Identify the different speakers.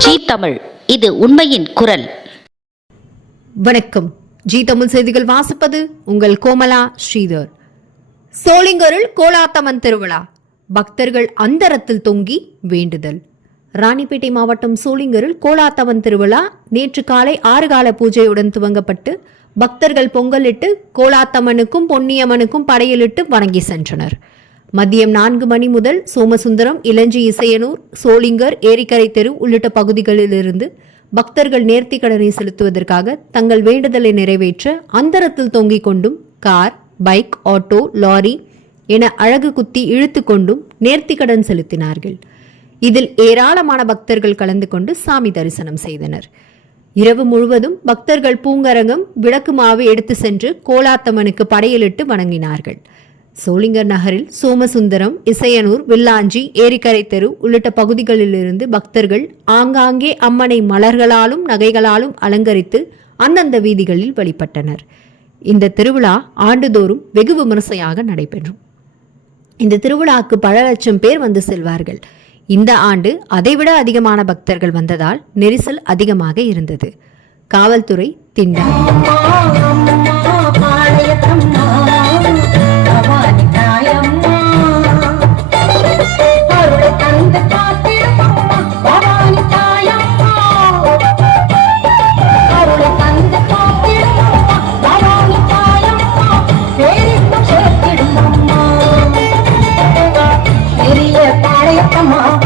Speaker 1: G Tamil. இது உண்மையின் குரல்.
Speaker 2: வணக்கம். ஜி தமிழ் செய்திகள் வாசிப்பது உங்கள் கோமலா ஸ்ரீதர். சோளிங்கரில் கோலாத்தமன் திருவிழா. பக்தர்கள் அந்தரத்தில் தொங்கி வேண்டுதல். ராணிப்பேட்டை மாவட்டம் சோளிங்கரில் கோலாத்தவன் திருவிழா நேற்று காலை ஆறு கால பூஜையுடன் துவங்கப்பட்டு பக்தர்கள் பொங்கலிட்டு கோலாத்தம்மனுக்கும் பொன்னியம்மனுக்கும் படையலிட்டு வணங்கி சென்றனர். மதியம் நான்கு மணி முதல் சோமசுந்தரம் இளஞ்சி இசையனூர் சோளிங்கர் ஏரிக்கரை தெரு உள்ளிட்ட பகுதிகளிலிருந்து பக்தர்கள் நேர்த்திக்கடனை செலுத்துவதற்காக தங்கள் வேண்டுதலை நிறைவேற்ற அந்தரத்தில் தொங்கிக் கொண்டும் கார் பைக் ஆட்டோ லாரி என அழகு குத்தி இழுத்து கொண்டும் நேர்த்திக்கடன் செலுத்தினார்கள். இதில் ஏராளமான பக்தர்கள் கலந்து கொண்டு சாமி தரிசனம் செய்தனர். இரவு முழுவதும் பக்தர்கள் பூங்கரங்கம் விளக்கு மாவு எடுத்து சென்று கோலாத்தம்மனுக்கு படையலிட்டு வணங்கினார்கள். சோளிங்கர் நகரில் சோமசுந்தரம் இசையனூர் வில்லாஞ்சி ஏரிக்கரை தெரு உள்ளிட்ட பகுதிகளிலிருந்து பக்தர்கள் ஆங்காங்கே அம்மனை மலர்களாலும் நகைகளாலும் அலங்கரித்து அந்தந்த வீதிகளில் வழிபட்டனர். இந்த திருவிழா ஆண்டுதோறும் வெகு விமரிசையாக நடைபெறும். இந்த திருவிழாக்கு பல லட்சம் பேர் வந்து செல்வார்கள். இந்த ஆண்டு அதைவிட அதிகமான பக்தர்கள் வந்ததால் நெரிசல் அதிகமாக இருந்தது. காவல்துறை திண்டாடி
Speaker 3: Allah